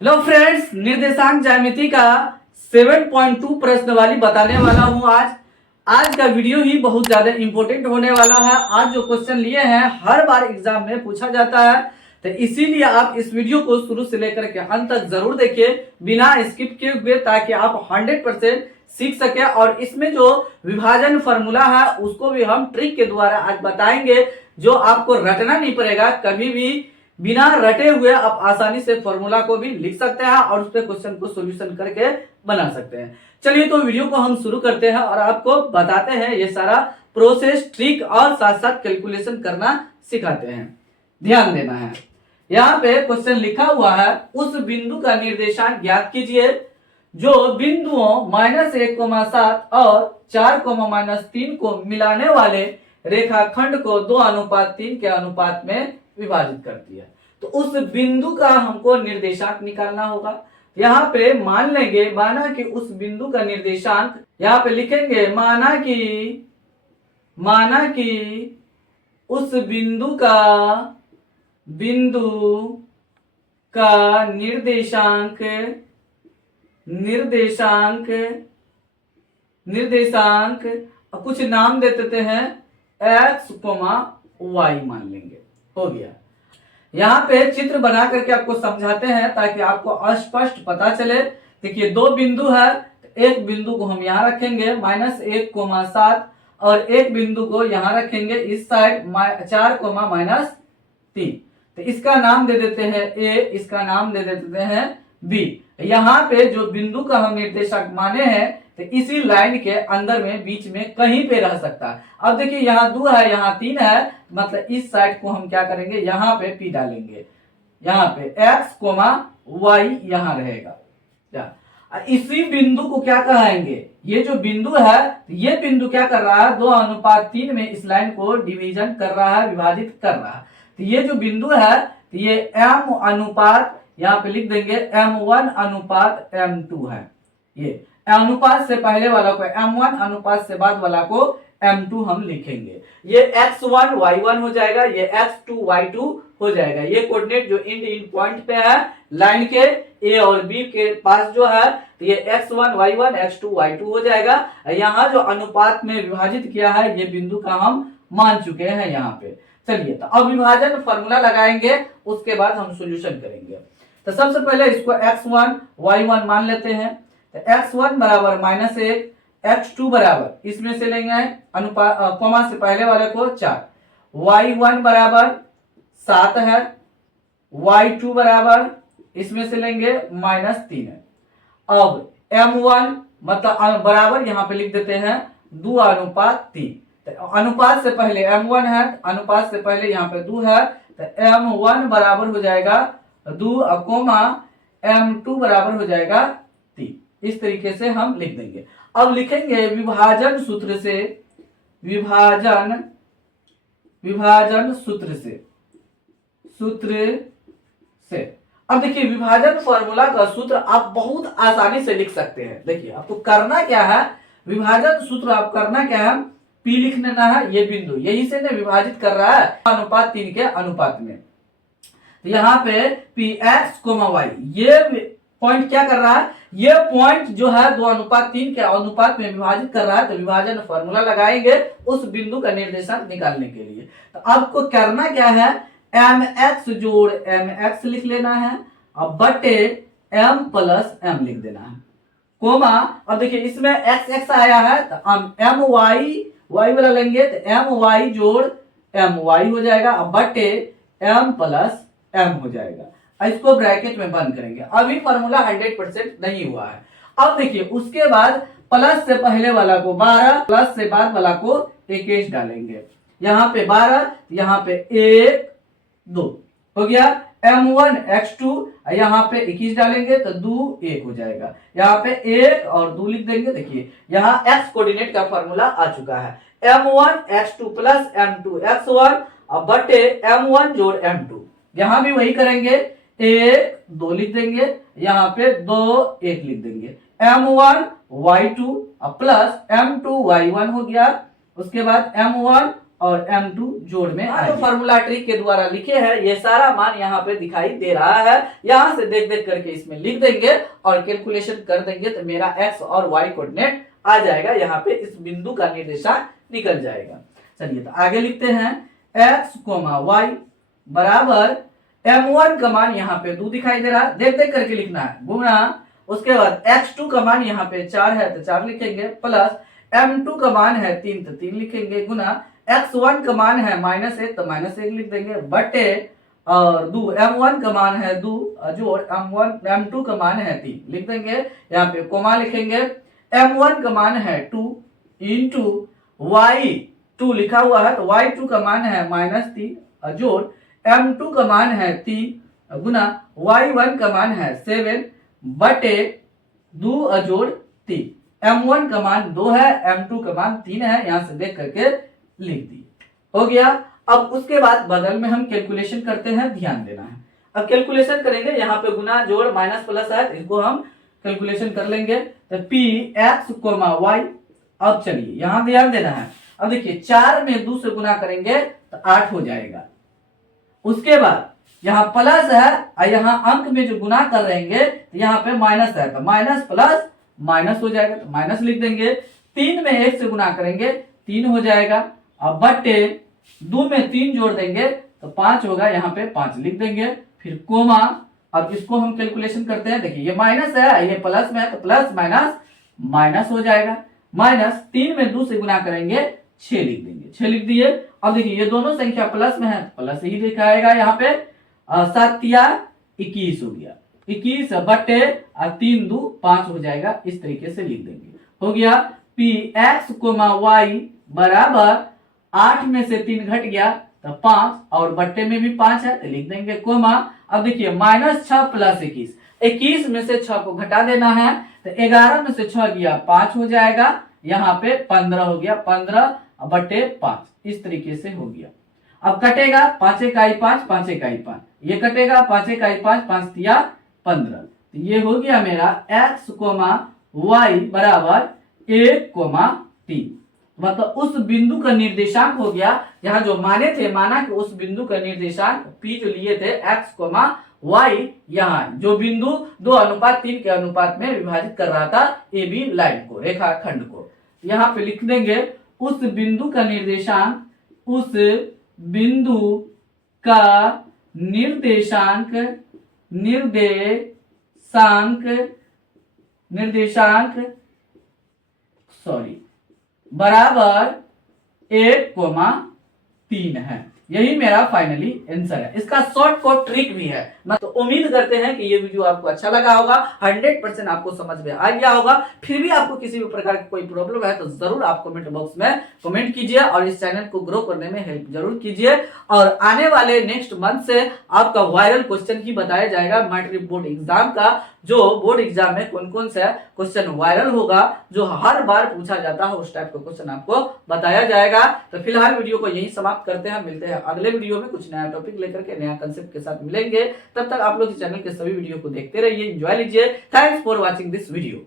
Hello friends, निर्देशांक ज्यामिति का 7.2 प्रश्न वाली बताने वाला हूं। आज का वीडियो ही बहुत ज्यादा इंपॉर्टेंट होने वाला है। आज जो क्वेश्चन लिए हैं हर बार एग्जाम में पूछा जाता है, तो इसीलिए आप इस वीडियो को शुरू से लेकर के अंत तक जरूर देखिए बिना स्किप किए हुए, ताकि आप 100% सीख सके। और इसमें जो विभाजन फॉर्मूला है उसको भी हम ट्रिक के द्वारा आज बताएंगे, जो आपको रटना नहीं पड़ेगा। कभी भी बिना रटे हुए आप आसानी से फॉर्मूला को भी लिख सकते हैं और उस पे क्वेश्चन को सॉल्यूशन करके बना सकते हैं। चलिए तो वीडियो को हम शुरू करते हैं और आपको बताते हैं ये सारा प्रोसेस, ट्रिक और साथ साथ कैलकुलेशन करना सिखाते हैं। ध्यान देना है। यहाँ पे क्वेश्चन लिखा हुआ है, उस बिंदु का निर्देशांक ज्ञात कीजिए जो बिंदुओं -1,7 और 4,-3 को मिलाने वाले रेखाखंड को 2:3 के अनुपात में विभाजित करती है। तो उस बिंदु का हमको निर्देशांक निकालना होगा। यहाँ पे माना कि उस बिंदु का निर्देशांक, यहाँ पे लिखेंगे माना कि उस बिंदु का निर्देशांक कुछ नाम दे देते हैं, x, y मान लेंगे। हो गया। यहाँ पे चित्र बना करके आपको समझाते हैं ताकि आपको स्पष्ट पता चले। देखिए दो बिंदु है, एक बिंदु को हम यहाँ रखेंगे -1,7 और एक बिंदु को यहाँ रखेंगे इस साइड 4,-3। तो इसका नाम दे देते हैं A, इसका नाम दे देते हैं B। यहाँ पे जो बिंदु का हम निर्देशक माने हैं तो इसी लाइन के अंदर में बीच में कहीं पे रह सकता है। अब देखिए यहाँ 2 है, यहाँ 3 है, मतलब इस साइड को हम क्या करेंगे, यहाँ पे P डालेंगे। यहाँ पे x, y यहाँ रहेगा। इसी बिंदु को क्या कहेंगे, ये जो बिंदु है ये बिंदु क्या कर रहा है, 2:3 में इस लाइन को डिवीजन कर रहा है, विभाजित कर रहा है। तो ये जो बिंदु है ये m अनुपात, यहाँ पे लिख देंगे m1 अनुपात m2 है। ये अनुपात से पहले वाला को m1, अनुपात से बाद वाला को m2 हम लिखेंगे। ये x1 y1 हो जाएगा, ये x2 y2 हो जाएगा। ये कोऑर्डिनेट जो इन पॉइंट पे है लाइन के a और b के पास जो है, तो ये x1 y1 x2 y2 हो जाएगा। यहाँ जो अनुपात में विभाजित किया है ये बिंदु का हम मान चुके हैं यहाँ पे। चलिए तो अब विभाजन फॉर्मूला लगाएंगे, उसके बाद हम सॉल्यूशन करेंगे। तो सबसे पहले इसको x1 y1 मान लेते हैं। तो x1 बराबर -1, x2 बराबर इसमें से लेंगे अनुपात कॉमा से पहले वाले को 4, y1 बराबर 7 है, y2 बराबर इसमें से लेंगे -3 है। अब m1 मतलब बराबर यहाँ पे लिख देते हैं 2:3। अनुपात से पहले m1 है, अनुपात से पहले यहाँ पे 2 है, तो m1 बराबर हो जाएगा 2, m2 बराबर हो जाएगा 3। इस तरीके से हम लिख देंगे। अब लिखेंगे विभाजन सूत्र से। अब देखिए विभाजन फॉर्मूला का सूत्र आप बहुत आसानी से लिख सकते हैं। देखिए आपको करना क्या है, विभाजन सूत्र आप करना क्या है, P लिख लेना है। ये बिंदु यही से ना विभाजित कर रहा है 2:3 के अनुपात में। तो यहाँ पे Px, y ये पॉइंट क्या कर रहा है, ये पॉइंट जो है 2:3 के अनुपात में विभाजित कर रहा है। तो विभाजन फॉर्मूला लगाएंगे उस बिंदु का निर्देशांक निकालने के लिए। तो आपको करना क्या है, mx जोड़ mx लिख लेना है, अब बटे m प्लस m लिख देना है, कोमा। अब देखिए इसमें x x आया है तो हम my y वाला लेंगे तो my जोड़ my हो जाएगा, अब बटे m प्लस m हो जाएगा। इसको ब्रैकेट में बंद करेंगे। अभी फॉर्मूला 100% नहीं हुआ है। अब देखिए उसके बाद प्लस से पहले वाला को 12, प्लस से बाद वाला को 21 डालेंगे। यहाँ पे 12, यहाँ पे 1 2 हो गया, m1 x2 यहाँ पे 21 डालेंगे तो 2 1 हो जाएगा। यहाँ पे 1 और 2 लिख देंगे। देखिए यहाँ x कोऑर्डिनेट का फॉर्मूला आ चुका है, m1 x2 plus m2 x1 अब बटे m1 जोड़ m2। यहाँ भी वही करेंगे, 1 2 लिख देंगे, यहाँ पे 2 1 लिख देंगे, m1 y2 plus m2 y1 हो गया। उसके बाद m1 और m2 जोड़ में जो फॉर्मूला ट्रिक के द्वारा लिखे हैं ये सारा मान यहाँ पे दिखाई दे रहा है। यहाँ से देख देख करके इसमें लिख देंगे और कैलकुलेशन कर देंगे तो मेरा x और y कोऑर्डिनेट आ जाएगा। यहाँ पे इस बिंदु का निर्देशांक निकल जाएगा। चलिए तो आगे लिखते हैं x, y बराबर m1 का मान यहाँ पे 2 दिखाई दे रहा है, देख देख करके लिखना है, गुणा उसके बाद x2 का मान यहाँ पे 4 है तो 4 लिखेंगे, प्लस m2 का मान है 3 तो 3 लिखेंगे, गुना x1 का मान है -1 तो -1 लिख देंगे, बटे और 2 m1 का मान है 2 जोड़ m2 का मान है 3 लिख देंगे। यहाँ पे कोमा लिखेंगे, m1 का मान है 2 इंटू y2 लिखा हुआ है तो y2 का मान है -3 जोड़ m2 का मान है 3 गुना y1 का मान है 7 बटे 2 जोड़ 3। m1 का मान 2 है, m2 का मान 3 है, यहां से देख करके लिख दी। हो गया। अब उसके बाद बगल में हम कैलकुलेशन करते हैं, ध्यान देना है। अब कैलकुलेशन करेंगे, यहाँ पे गुना जोड़ माइनस प्लस है, इसको हम कैलकुलेशन कर लेंगे तो p x, y। अब चलिए यहाँ ध्यान देना है। अब देखिए 4 में 2 से गुना करेंगे तो 8 हो जाएगा। उसके बाद यहाँ प्लस है और यहाँ अंक में जो गुना कर रहेंगे तो यहाँ पे माइनस है तो माइनस प्लस माइनस हो जाएगा तो माइनस लिख देंगे। 3 में 1 से गुना करेंगे 3 हो जाएगा। अब बटे 2 में 3 जोड़ देंगे तो 5 होगा, यहाँ पे 5 लिख देंगे, फिर कोमा। अब इसको हम कैलकुलेशन करते हैं। देखिए ये माइनस है, ये प्लस में है तो प्लस माइनस माइनस हो जाएगा। माइनस 3 में 2 से गुना करेंगे 6 लिख देंगे, 6 लिख दिए। अब देखिए ये दोनों संख्या प्लस में है तो प्लस ही दिखाएगा। यहाँ पे 7 या 21 हो गया, 21 बटे 3 2 5 हो जाएगा। इस तरीके से लिख देंगे। हो गया p x, y बराबर 8 में से 3 घट गया तो 5 और बट्टे में भी 5 है तो लिख देंगे कोमा। अब देखिए -6 प्लस 21, 21 में से 6 को घटा देना है तो 11 में से 6 गया 5 हो जाएगा। यहाँ पे 15 हो गया, 15 बट्टे 5 इस तरीके से हो गया। अब कटेगा 5 इकाई 5, 5 इकाई 5, ये कटेगा 5 इकाई 5, 5 तिया 15। तो ये हो गया मेरा x, y बराबर 1, 3। मतलब उस बिंदु का निर्देशांक हो गया। यहाँ जो माने थे, माना कि उस बिंदु का निर्देशांक p जो लिए थे x, y, यहाँ जो बिंदु 2:3 के अनुपात में विभाजित कर रहा था AB लाइन को, रेखाखंड को, यहाँ पे लिख देंगे उस बिंदु का निर्देशांक, उस बिंदु का निर्देशांक बराबर 1, 3 है। यही मेरा फाइनली आंसर है। इसका शॉर्ट कोड ट्रिक भी है। तो उम्मीद करते हैं कि ये वीडियो आपको अच्छा लगा होगा, 100% आपको समझ में आ गया होगा। फिर भी आपको किसी भी प्रकार की कोई प्रॉब्लम है तो जरूर आप कमेंट बॉक्स में कमेंट कीजिए और इस चैनल को ग्रो करने में हेल्प जरूर कीजिए। और आने वाले नेक्स्ट मंथ से आपका वायरल क्वेश्चन ही बताया जाएगा। मैट्रिक बोर्ड एग्जाम का जो बोर्ड एग्जाम में कौन कौन सा क्वेश्चन वायरल होगा, जो हर बार पूछा जाता है, उस टाइप का क्वेश्चन आपको बताया जाएगा। तो फिलहाल वीडियो को यही समाप्त करते हैं। मिलते हैं अगले वीडियो में कुछ नया टॉपिक लेकर के, नया कंसेप्ट के साथ मिलेंगे। तब तक आप लोग इस चैनल के सभी वीडियो को देखते रहिए, एंजॉय लीजिए। Thanks for watching this video.